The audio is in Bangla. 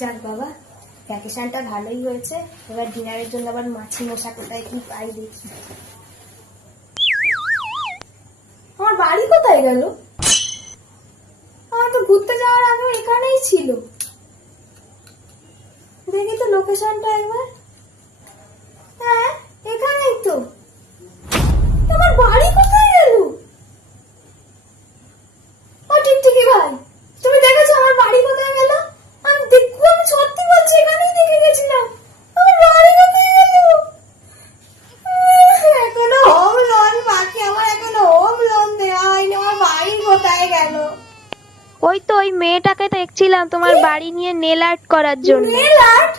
যাক বাবা, ভ্যাকেশনটা ভালোই হয়েছে। এবার ডিনারের জন্য আবার মাছি মশা কোথায় কি পাই দেখি। আমার বাড়ি কোথায় গেল? আমার তো ঘুরতে যাওয়ার আগে এখানেই ছিল। দেখি তো লোকেশনটা একবার। হ্যাঁ, এখানেই তো। আমার বাড়ি কোথায় গেল? ও টিকটিকি ভাই, তুমি দেখেছো আমার বাড়ি কোথায় গেল? আমি দেখবো, আমি সত্যি বলছি এখানেই দেখে গেছিলাম। আমার বাড়ি কোথায় গেল? এখনো হোম লোন বাকি, আমার এখনো হোম লোন দেওয়া হয়নি। আমার বাড়ি কোথায় গেল? ওই তো ওই মেয়েটাকে দেখছিলাম তোমার বাড়ি নিয়ে নেল আর্ট করার জন্য। Nail art?